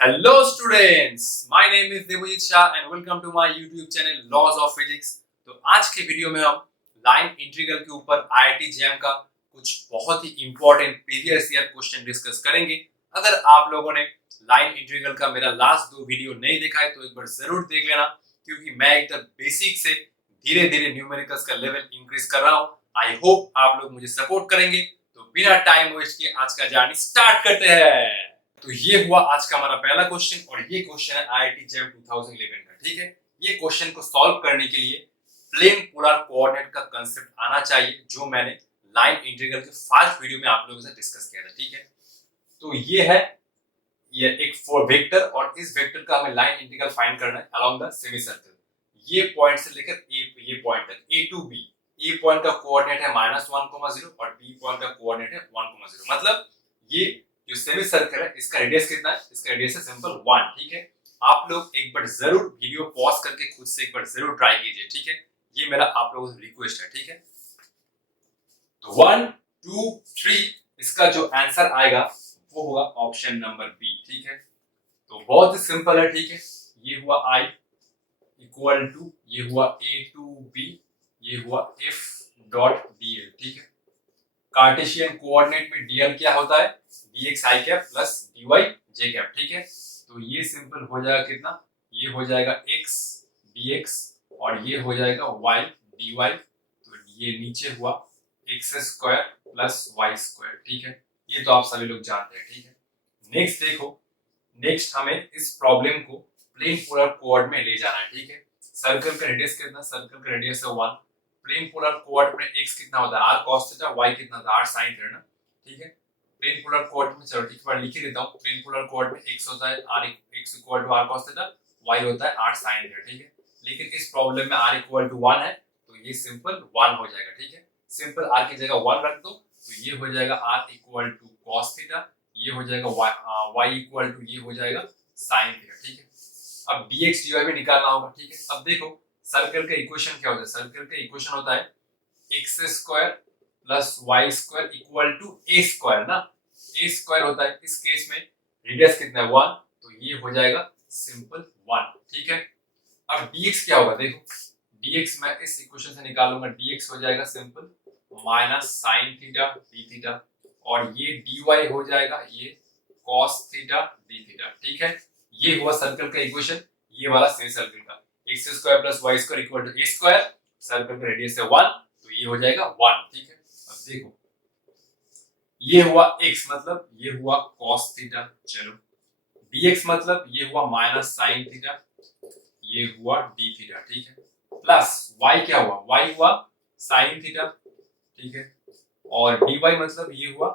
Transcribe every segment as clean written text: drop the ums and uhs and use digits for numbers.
Hello students, my name is Devojit Shah and welcome to my YouTube channel Laws of Physics। तो आज के video में हम line integral के ऊपर IIT JAM का कुछ बहुत ही important previous year question discuss करेंगे। अगर आप लोगों ने लाइन इंटीग्रल का मेरा लास्ट 2 वीडियो नहीं देखा है तो एक बार जरूर देख लेना, क्योंकि मैं एकदम बेसिक से धीरे धीरे न्यूमेरिकल्स का लेवल इंक्रीज कर रहा हूँ। आई होप आप लोग मुझे सपोर्ट करेंगे। तो बिना टाइम वेस्ट किए आज का जर्नी स्टार्ट करते हैं। तो ये हुआ आज का हमारा पहला क्वेश्चन और ये क्वेश्चन है IIT JAM 2011 का। ठीक है, ये क्वेश्चन को सॉल्व करने के लिए प्लेन पोलर कोऑर्डिनेट का कांसेप्ट आना चाहिए, जो मैंने लाइन इंटीग्रल के फर्स्ट वीडियो में आप लोगों से डिस्कस किया था। ठीक है, तो ये है ये एक फोर वेक्टर और इस वेक्टर का हमें लाइन इंटीग्रल फाइंड करना है अलोंग द सेमी सर्कल। ये पॉइंट से लेकर ये पॉइंट तक A to B। A point का कोऑर्डिनेट है -1,0 और B पॉइंट का कोऑर्डिनेट है 1,0। मतलब ये जो सेमी सर्कल है इसका रेडियस कितना है? इसका रेडियस है सिंपल 1। ठीक है, आप लोग एक बार जरूर वीडियो पॉज करके खुद से एक बार जरूर ट्राई कीजिए। ठीक है, ये मेरा आप लोगों से रिक्वेस्ट है। ठीक है, तो 1 2 3 इसका जो आंसर आएगा वो होगा ऑप्शन नंबर बी। ठीक है, तो बहुत ही सिंपल है। ठीक है, ये हुआ I इक्वल टू ये हुआ A to B, ये हुआ F डॉट dl। ठीक है, कार्टेशियन कोऑर्डिनेट में dl क्या होता है? dx i cap plus dy j cap. ठीक है, तो ये सिंपल हो जाएगा कितना? ये हो जाएगा x dx और ये हो जाएगा y dy। तो ये नीचे हुआ x square plus y square. ठीक है, ये तो आप सभी लोग जानते हैं। ठीक है, नेक्स्ट देखो, नेक्स्ट हमें इस प्रॉब्लम को प्लेन पोलर कोऑर्डिनेट में ले जाना है। ठीक है, सर्कल का रेडियस कितना? सर्कल का रेडियस है 1। प्लेन पोलर कोऑर्डिनेट में x कितना होता है? r cos थीटा, y कितना होता है? r sin थीटा ना। ठीक है, प्लेन पोलर कोऑर्डिनेट में चलो एक बार लिख ही देता हूं। प्लेन पोलर कोऑर्डिनेट में x होता है x equal to r cos theta, y होता है r sin थीटा। ठीक है, लेकिन इस प्रॉब्लम में r इक्वल टू 1 है तो ये सिंपल 1 हो जाएगा। ठीक है, सिंपल r की जगह 1 रख दो तो ये हो जाएगा r equal to cos theta, ये हो जाएगा y इक्वल टू ये हो जाएगा sin थीटा। ठीक है, अब dx dy भी निकालना होगा। ठीक है, अब देखो सर्कल का इक्वेशन क्या होता है? सर्कल का इक्वेशन होता है x square plus y square equal to a square ना। a स्क्वायर होता है, इस केस में रेडियस कितना है? 1, तो ये हो जाएगा सिंपल 1। ठीक है, अब dx क्या होगा? देखो dx मैं इस इक्वेशन से निकालूंगा, dx हो जाएगा simple minus sine theta D theta और ये dy हो जाएगा ये cos थीटा डी थीटा। ठीक है, ये हुआ सर्कल का इक्वेशन, ये वाला सेमी सर्कल का x square plus y square equal to a square. Circle का रेडियस है 1 तो ये हो जाएगा 1। ठीक है, अब देखो ये हुआ x मतलब ये हुआ cos थीटा, चलो dx मतलब ये हुआ माइनस sin थीटा, ये हुआ d थीटा। ठीक है, प्लस y क्या हुआ? y हुआ sin थीटा। ठीक है, और dy मतलब ये हुआ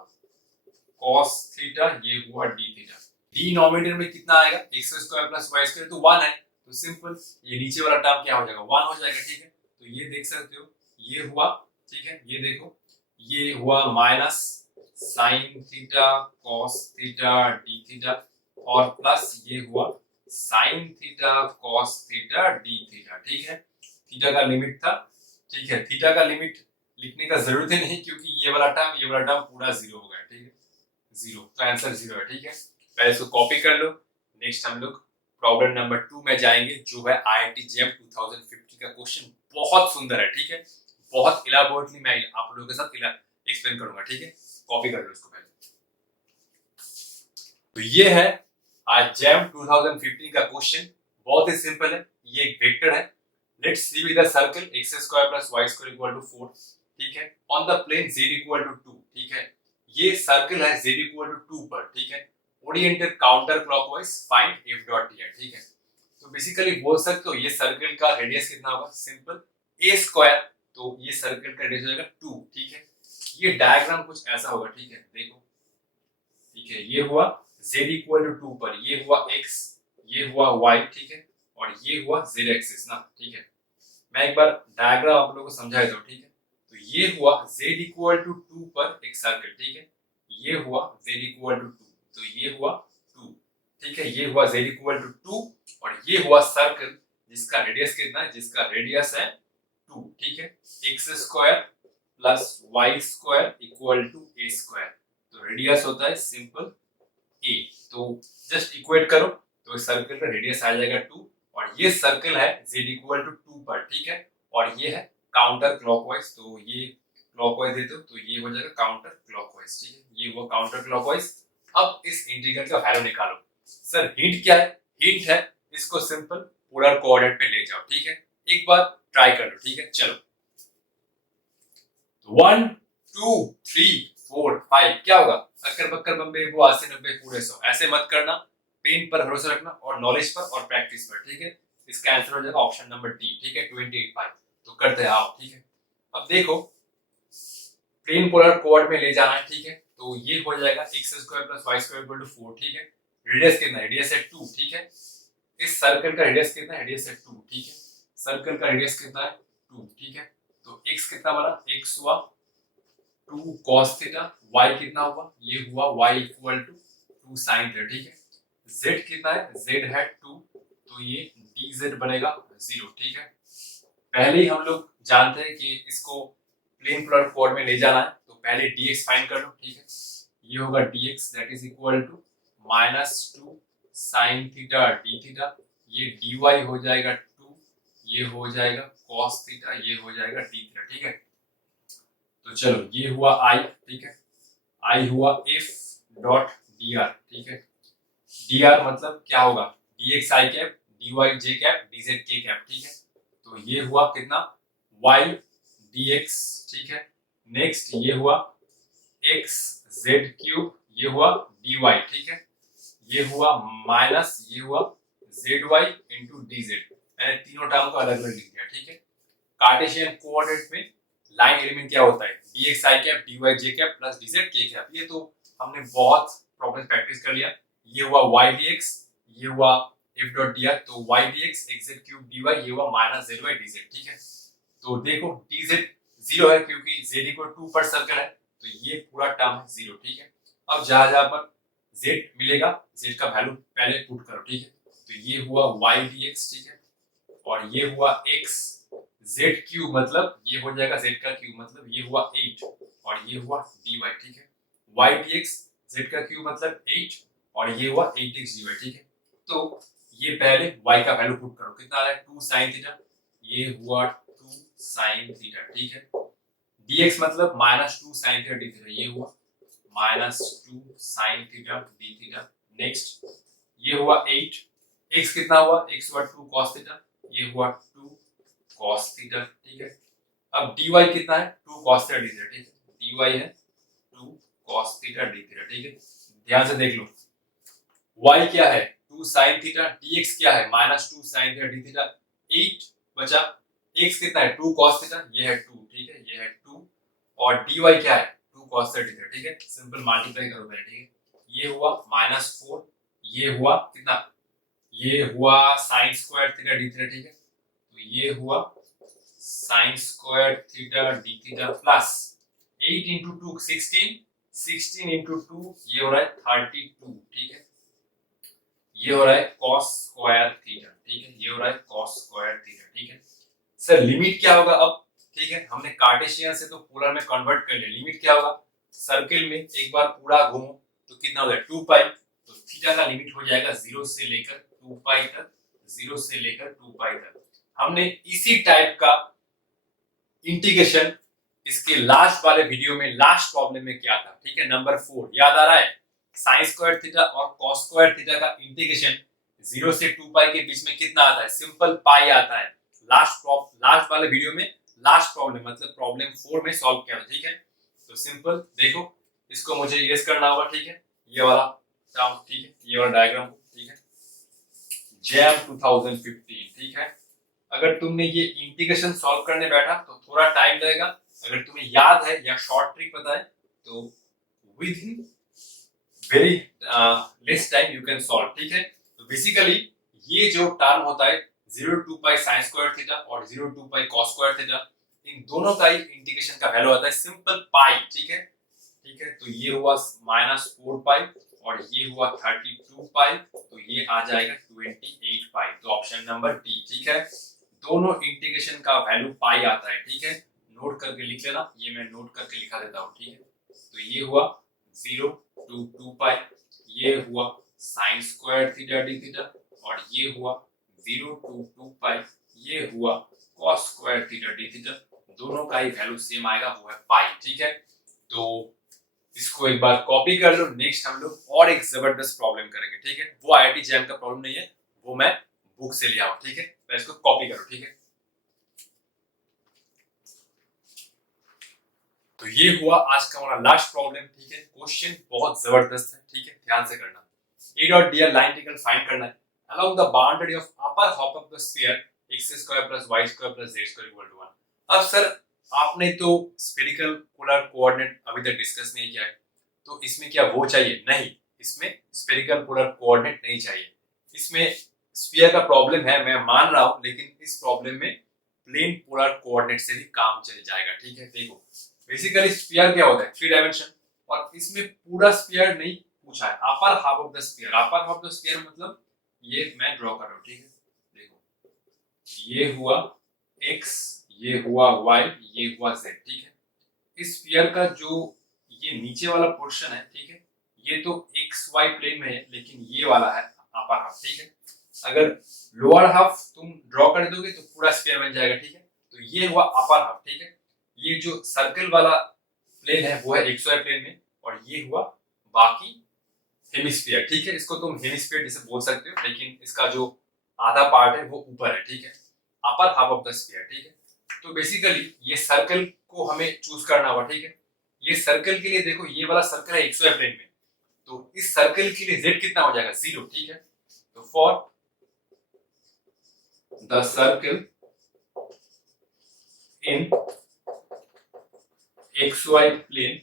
cos थीटा, ये हुआ d थीटा। डिनोमिनेटर में कितना आएगा? x square plus y square तो 1 है, तो सिंपल ये नीचे वाला टर्म क्या हो जाएगा? 1 हो जाएगा। ठीक है, तो ये देख सकते हो ये हुआ। ठीक है, ये देखो ये हुआ minus sine theta cos theta d theta और प्लस ये हुआ sine theta cos theta d theta. ठीक है, थीटा का लिमिट था। ठीक है, थीटा का लिमिट लिखने का जरूरत ही नहीं, क्योंकि ये वाला टर्म पूरा जीरो हो गया। ठीक है, जीरो, तो आंसर जीरो है। ठीक है, पहले इसको कॉपी कर लो। नेक्स्ट हम लोग प्रॉब्लम नंबर 2 में जाएंगे, जो है IIT JAM 2050 का क्वेश्चन। बहुत सुंदर है। ठीक है, बहुत इलाबोरेटली मैं आप लोगों के साथ एक्सप्लेन करूंगा। ठीक है, कॉपी कर लो इसको पहले। तो ये है आज JAM 2015 का क्वेश्चन। बहुत ही सिंपल है, ये एक वेक्टर है। Let's see with the circle x square plus y square equal to 4। ठीक है, on the plane z equal to 2। ठीक है, ये सर्कल है z इक्वल टू 2 पर। ठीक है, oriented counter clockwise find f dot dy। ठीक है, तो बेसिकली बोल सकते हो ये सर्कल का रेडियस कितना होगा? सिंपल a स्क्वायर, तो ये सर्कल का रेडियस हो जाएगा 2। ठीक है, ये डायग्राम कुछ ऐसा होगा। ठीक है, देखो ठीक है, ये हुआ z इक्वल टू 2 पर, ये हुआ x, ये हुआ y। ठीक है, और ये हुआ z एक्सिस ना। ठीक है, मैं एक बार डायग्राम आप लोगों को समझा देता हूं। ठीक है, तो ये हुआ z इक्वल टू 2 पर एक सर्कल। ठीक है, ये हुआ z इक्वल टू 2, तो ये हुआ 2। ठीक है, ये हुआ z इक्वल टू 2 और ये हुआ सर्कल जिसका रेडियस कितना है? जिसका रेडियस है 2। ठीक है, x square plus y square equal to a square, तो रेडियस होता है सिंपल ए। तो जस्ट इक्वेट करो तो इस सर्कल का रेडियस आ जाएगा 2 और ये सर्कल है z इक्वल टू 2 पर, ठीक है। और ये है काउंटर क्लॉकवाइज, तो ये क्लॉकवाइज देते हो तो ये हो जाएगा काउंटर क्लॉकवाइज, ठीक है। ये हुआ काउंटर क्लॉकवाइज। अब इस इंटीग्रल का वैल्यू निकालो। सर हिंट क्या है? हिंट है इसको सिंपल पोलर कोऑर्डिनेट पे ले जाओ, ठीक है। एक बार ट्राई कर लो, ठीक है। चलो 1 2 3 4 5 क्या होगा? अक्कर बक्कर बम्बे वो 80 90 पूरे 100। ऐसे मत करना, पेन पर भरोसा रखना और नॉलेज पर और प्रैक्टिस पर, ठीक है। इसका आंसर हो जाएगा ऑप्शन नंबर डी, ठीक है, 28 5। तो करते हैं आओ, ठीक है। अब देखो प्लेन पोलर कोऑर्डिनेट में ले जाना है, ठीक है। तो ये हो जाएगा x² + y² = 4, ठीक है। रेडियस कितना है? रेडियस है 2, ठीक है। इस सर्कल का रेडियस कितना है? रेडियस है 2, ठीक है। सर्कल का रेडियस कितना है? 2, ठीक है। तो x कितना बना? x हुआ 2 cos थीटा, y कितना हुआ? ये हुआ y = 2 sin थीटा, ठीक है। z कितना है? z है 2, तो ये dz बनेगा 0, ठीक है। पहले ही हम लोग जानते हैं कि इसको प्लेन पोलर कोऑर्डिनेट में ले जाना है, तो पहले dx फाइंड कर लो, ठीक है। ये होगा dx that is equal to -2 sin theta d theta, ये dy हो जाएगा 2, ये हो जाएगा cos थीटा, ये हो जाएगा d थीटा, ठीक है। तो चलो ये हुआ I, ठीक है। I हुआ f डॉट dr, ठीक है। dr मतलब क्या होगा? dx i cap, dy j cap, dz k cap, ठीक है। तो ये हुआ कितना? y dx, ठीक है। नेक्स्ट ये हुआ x z क्यूब, ये हुआ dy, ठीक है। ये हुआ माइनस, ये हुआ zy इंटू dz। मैंने तीनों टर्म को अलग अलग लिख दिया, ठीक है। कार्टेशियन कोऑर्डिनेट में लाइन एलिमेंट क्या होता है? dx i cap, dy j cap plus dz k cap. ये तो हमने बहुत प्रॉब्लम प्रैक्टिस कर लिया। ये हुआ y dx, ये हुआ f डॉट dr, तो y dx xz cube dy, ये हुआ माइनस zy dz, ठीक है। तो देखो dz 0 है क्योंकि z इक्वल 2 पर सर्कल है, तो ये पूरा टर्म है 0, ठीक है। अब जहां जहां पर z मिलेगा z का वैल्यू पहले पुट करो, ठीक है। तो ये हुआ y dx, ठीक है। और ये हुआ x z क्यूब, मतलब ये हो जाएगा z का क्यूब, मतलब ये हुआ 8 और ये हुआ dy, ठीक है। y dx z का क्यूब मतलब 8 और ये हुआ 8x dy, ठीक है। तो ये पहले y का वैल्यू पुट करो, कितना आ रहा है? 2 sin थीटा, ये हुआ 2 sin थीटा, ठीक है। dx मतलब -2 sin थीटा d थीटा, ये हुआ -2 sin theta d theta. Next ये हुआ 8, x कितना हुआ? x हुआ 2 cos थीटा, ये हुआ 2 cos थीटा, ठीक है। अब dy कितना है? 2 cos थीटा d थीटा, ठीक है। dy है 2 cos थीटा d थीटा, ठीक है। ध्यान से देख लो, y क्या है? 2 sin थीटा, dx क्या है? -2 sin थीटा d थीटा, 8 बचा। x कितना है? 2 cos थीटा, ये है 2, ठीक है, ये है 2 और dy क्या है? 2 cos थीटा d थीटा, ठीक है। सिंपल मल्टीप्लाई करो पहले, ठीक है। ये हुआ -4, ये हुआ कितना? ये हुआ sin square theta d theta, ठीक है। तो ये हुआ sin square theta d theta plus 8 into 2 16, 16 into 2 ये हो रहा है 32, ठीक है। ये हो रहा है cos स्क्वायर थीटा, ठीक है। ये हो रहा है cos स्क्वायर थीटा, ठीक है। सर लिमिट क्या होगा अब? ठीक है, हमने कार्टेशियन से तो पोलर में कन्वर्ट कर लिया। लिमिट क्या होगा? सर्किल में एक बार पूरा घूमो तो कितना हो जाएगा? 2 पाई। तो थीटा का लिमिट हो जाएगा 0 से लेकर 2 पाई तक, 0 से लेकर 2 पाई तक। हमने इसी टाइप का इंटीग्रेशन इसके लास्ट वाले वीडियो में, लास्ट प्रॉब्लम में क्या था, ठीक है, नंबर 4 याद आ रहा है? sin स्क्वायर थीटा और cos स्क्वायर थीटा का इंटीग्रेशन 0 से 2 पाई के बीच में कितना आता है? सिंपल पाई आता है। लास्ट वाले वीडियो में लास्ट प्रॉब्लम मतलब प्रॉब्लम 4 में सॉल्व किया था, ठीक है। तो सिंपल देखो, इसको मुझे इरेज करना होगा, ठीक है, ये वाला टर्म, ठीक है, ये वाला डायग्राम, ठीक है। जैम 2015, ठीक है। अगर तुमने ये इंटीग्रेशन सॉल्व करने बैठा तो थोड़ा टाइम लगेगा। अगर तुम्हें याद है या शॉर्ट ट्रिक पता है तो with in very less time you can solve, ठीक है। तो बेसिकली ये जो टर्म होता है 0 2 पाई sin स्क्वायर थीटा और 0 2 पाई cos स्क्वायर थीटा, इन दोनों का ही इंटीग्रेशन का वैल्यू आता है सिंपल पाई, ठीक है। ठीक है, तो ये हुआ -4 पाई और ये हुआ 32 पाई, तो ये आ जाएगा 28 पाई। तो ऑप्शन नंबर डी, ठीक है। दोनों इंटीग्रेशन का वैल्यू पाई आता है, ठीक है। नोट करके लिख लेना, ये मैं नोट करके लिखा देता हूँ, ठीक है। तो ये हुआ 0 to 2 पाई, ये हुआ sine square theta D theta, और ये हुआ 0 to 2 पाई, ये हुआ cos square theta D theta. दोनों का ही वैल्यू सेम आएगा, वो है पाई। ठीक है, तो इसको एक बार कॉपी कर लो। नेक्स्ट हम लोग और एक जबरदस्त प्रॉब्लम करेंगे। ठीक है, वो आईआईटी जैम का प्रॉब्लम नहीं है, वो मैं बुक से लिया हूं। ठीक है, तो इसको कॉपी करो। ठीक है, तो ये हुआ आज का हमारा लास्ट प्रॉब्लम। ठीक है, क्वेश्चन बहुत जबरदस्त है। ठीक है, ध्यान से करना। ए dot D line integral find करना है along the boundary of upper half of the sphere x square plus y square plus z square equal to 1। अब सर आपने तो स्फेरिकल पोलर कोऑर्डिनेट अभी तक डिस्कस नहीं किया है, तो इसमें क्या वो चाहिए? नहीं, इसमें स्फेरिकल पोलर कोऑर्डिनेट नहीं चाहिए। इसमें स्फीयर का प्रॉब्लम है, मैं मान रहा हूं, लेकिन इस प्रॉब्लम में प्लेन पोलर कोऑर्डिनेट से भी काम चल जाएगा। ठीक है, देखो बेसिकली स्फीयर क्या होता है? 3 डायमेंशन, और इसमें पूरा स्फीयर नहीं पूछा है, upper half of the sphere. Upper half of the sphere मतलब ये मैं ड्रॉ कर रहा हूं। ठीक है, देखो ये हुआ x, ये हुआ y, ये हुआ z। ठीक है, इस स्फीयर का जो ये नीचे वाला पोर्शन है, ठीक है, ये तो एक्स वाई प्लेन में है, लेकिन ये वाला है अपर हाफ। ठीक है, अगर लोअर हाफ तुम ड्रॉ कर दोगे तो पूरा स्फीयर बन जाएगा। ठीक है, तो ये हुआ अपर हाफ। ठीक है, ये जो सर्कल वाला प्लेन है वो है एक्स वाई प्लेन में, और ये हुआ बाकी हेमिस्फीयर। ठीक है, इसको तुम हेमिस्फीयर जैसे बोल सकते हो, लेकिन इसका जो आधा पार्ट है वो ऊपर है। ठीक है, upper half of the sphere. ठीक है, तो बेसिकली ये सर्कल को हमें चूज करना होगा। ठीक है, ये सर्कल के लिए देखो, ये वाला सर्कल है एक्स वाई प्लेन में, तो इस सर्कल के लिए z कितना हो जाएगा? 0। ठीक है, तो for the circle in x y plane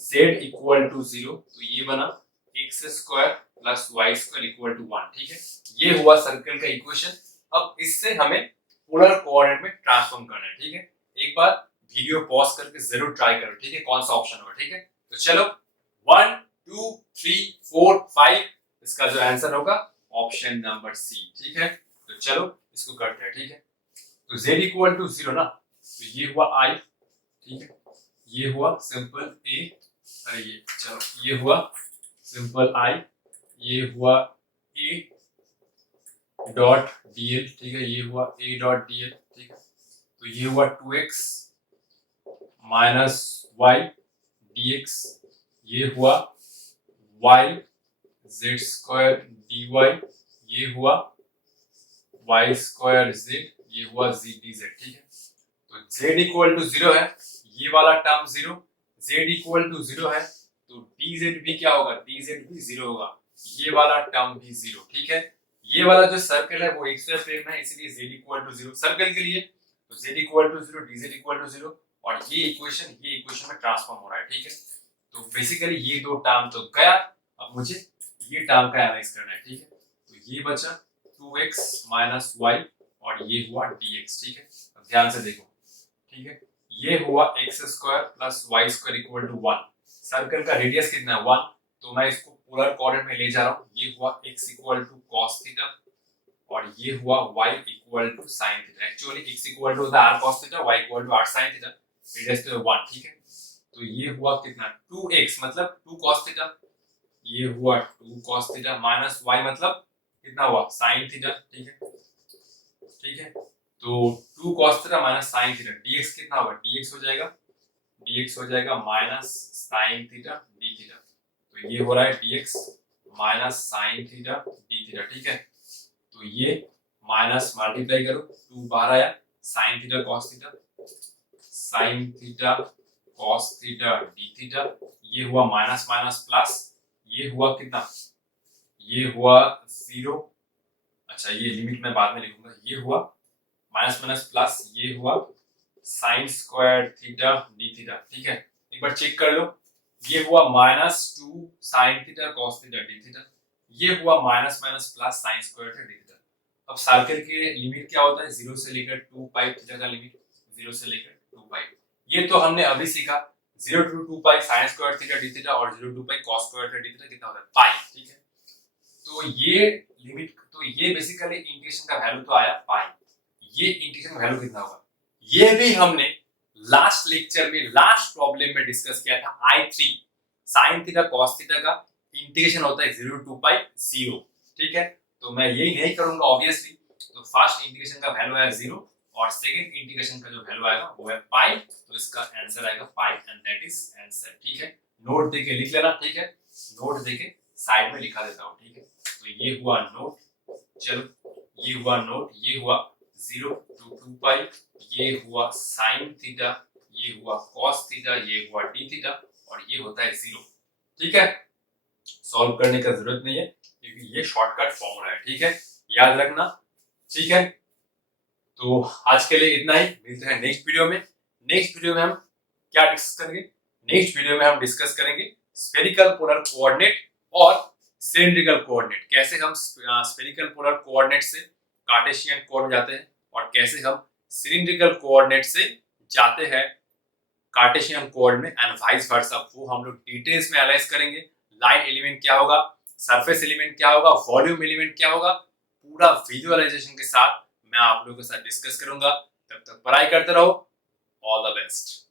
z equal to 0, तो ये बना x square plus y square equal to 1। ठीक है, ये हुआ सर्कल का इक्वेशन। अब इससे हमें पोलर कोऑर्डिनेट में ट्रांसफॉर्म करना है। ठीक है, एक बार वीडियो पॉज करके जरूर ट्राई करो। ठीक है, कौन सा ऑप्शन होगा? ठीक है, तो चलो 1 2 3 4 5, इसका जो आंसर होगा ऑप्शन नंबर सी। ठीक है, तो चलो इसको करते हैं। ठीक है, तो z इक्वल टू 0 ना, तो ये हुआ i। ठीक है, ये हुआ सिंपल a, अरे ये चलो ये हुआ सिंपल i, ये हुआ a डॉट dl। ठीक है, ये हुआ a डॉट dl। ठीक है, तो ये हुआ 2x माइनस y dx, ये हुआ y z स्क्वायर dy, ये हुआ y स्क्वायर z, ये हुआ z dz। ठीक है, तो z इक्वल टू 0 है, ये वाला टर्म 0, z इक्वल टू 0 है, तो dz भी क्या होगा? dz भी 0 होगा, ये वाला टर्म भी 0। ठीक है, ये वाला जो सर्कल है वो एक्स वाई प्लेन में है, इसलिए z इक्वल टू 0 सर्कल के लिए, तो z equal to 0, dz equal to 0, और ये इक्वेशन में ट्रांसफॉर्म हो रहा है। ठीक है, तो बेसिकली ये दो टर्म तो गया, अब मुझे ये टर्म का एनालाइज करना है। ठीक है, तो ये बचा 2x माइनस y, और ये हुआ dx। ठीक है, अब ध्यान से देखो। ठीक है, ये हुआ x square plus y square equal to 1। Circle का रेडियस कितना है? 1, तो मैं इसको पोलर कोऑर्डिनेट में ले जा रहा हूँ। ये हुआ x equal to cos theta, और ये हुआ y equal to sin theta. Actually x equal to होता है r cos theta, y equal to r sin theta, radius तो 1। ठीक है, तो ये हुआ कितना? 2x मतलब 2 cos थीटा, ये हुआ 2 cos थीटा माइनस y मतलब कितना हुआ? sin theta. ठीक है, ठीक है, तो 2 cos theta minus sin theta, dx कितना होगा? dx हो जाएगा minus sin theta d theta, तो ये हो रहा है dx minus sin theta d theta. ठीक है, तो ये माइनस मल्टीप्लाई करो, 2 बाहर आया, sin theta cos theta, sin theta cos theta d theta, ये हुआ माइनस माइनस प्लस, ये हुआ कितना? ये हुआ 0। अच्छा, ये लिमिट मैं बाद में लिखूंगा। ये हुआ माइनस माइनस प्लस, ये हुआ sine square theta D theta. ठीक है, एक बार चेक कर लो, ये हुआ minus 2 sine theta cos theta D theta, ये हुआ minus minus plus sine square theta D theta. अब सर्कल के लिमिट क्या होता है? 0 से लेकर 2 पाई थीटा का लिमिट, 0 से लेकर 2 पाई। ये तो हमने अभी सीखा, 0 to 2 pi sine square theta D theta और 0 to 2 pi cos square theta D theta कितना होता है? पाई। ठीक है, तो ये लिमिट, तो ये बेसिकली इंटीग्रेशन का वैल्यू तो आया पाई। ये इंटीग्रेशन वैल्यू कितना होगा? ये भी हमने लास्ट लेक्चर में लास्ट प्रॉब्लम में डिस्कस किया था। i3 sin theta cos theta का इंटीग्रेशन होता है 0 टू पाई 0, ठीक है। तो मैं यही नहीं करूंगा ऑब्वियसली। तो फर्स्ट इंटीग्रेशन का वैल्यू है 0 और सेकंड इंटीग्रेशन का जो वैल्यू आएगा वो है पाई, तो इसका आंसर आएगा पाई एंड दैट इज आंसर, ठीक है। नोट देके लिख लेना, ठीक है। नोट देके साइड में लिखा देता हूँ, ठीक है। तो ये हुआ नोट, चलो ये हुआ नोट, ये हुआ 0 टू 2 पाई, ये हुआ साइन थीटा, ये हुआ कॉस थीटा, ये हुआ डी थीटा और ये होता है 0, ठीक है। सॉल्व करने का जरूरत नहीं है क्योंकि ये शॉर्टकट फॉर्मूला है, ठीक है, याद रखना, ठीक है। तो आज के लिए इतना ही, मिलते हैं नेक्स्ट वीडियो में। नेक्स्ट वीडियो में हम क्या डिस्कस करेंगे? नेक्स्ट वीडियो में हम डिस्कस करेंगे स्फेरिकल पोलर कोऑर्डिनेट और सिलिंड्रिकल कोऑर्डिनेट, कैसे हम स्फेरिकल पोलर कोऑर्डिनेट से कार्टेशियन कोऑर्डिनेट जाते हैं और कैसे हम सिलिंड्रिकल कोऑर्डिनेट से जाते हैं Cartesian coordinate and vice versa. वो हम लोग डिटेल्स में एनालाइज करेंगे। लाइन एलिमेंट क्या होगा, सरफेस एलिमेंट क्या होगा, वॉल्यूम एलिमेंट क्या होगा, पूरा विजुअलाइजेशन के साथ मैं आप लोगों के साथ डिस्कस करूंगा। तब तक पढ़ाई करते रहो। All the best.